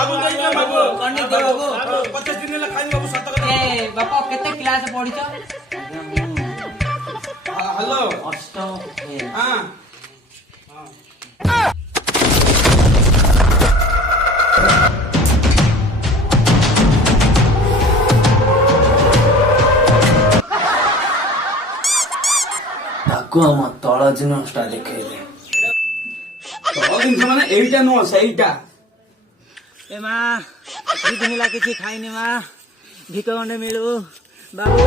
बाबू देइले बाबू कनी दे बाबू 50 दिन ला खाइन बाबू सत कर ए बापा केते क्लास पढिछ हेलो अष्टम हां ताको हम तळ जिनसटा देखेले तळ जिनस माने एइटा नो सेइटा ए मा दी दिन ला किछि खाइने मा भिक गण्डे मिलु बाबू